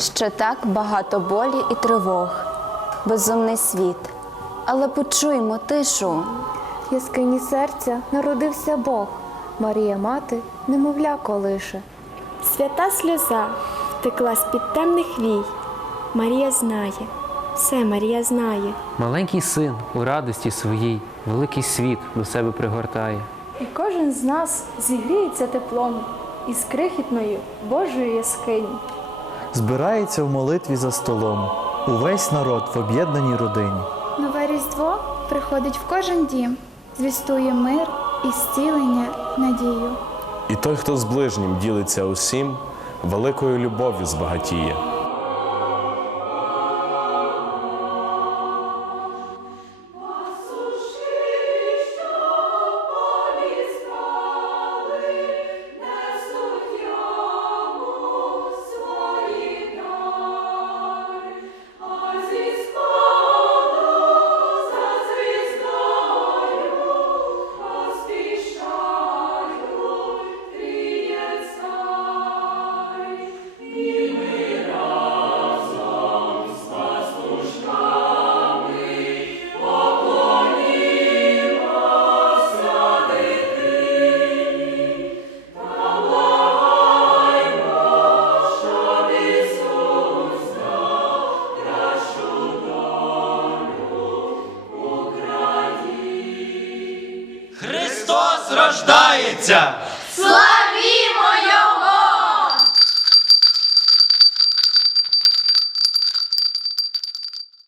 що так багато болі і тривог, безумний світ. Але почуймо тишу. В яскині серця народився Бог, Марія мати, немовля колише. Свята сльоза втекла з-під темних вій. Марія знає, все Марія знає. Маленький син у радості своїй великий світ до себе пригортає. І кожен з нас зігріється теплом із крихітної Божої яскині. Збирається в молитві за столом. Увесь народ в об'єднаній родині. Нове Різдво приходить в кожен дім, звістує мир і зцілення, надію. І той, хто з ближнім ділиться усім, великою любов'ю збагатіє. Рождається! Слава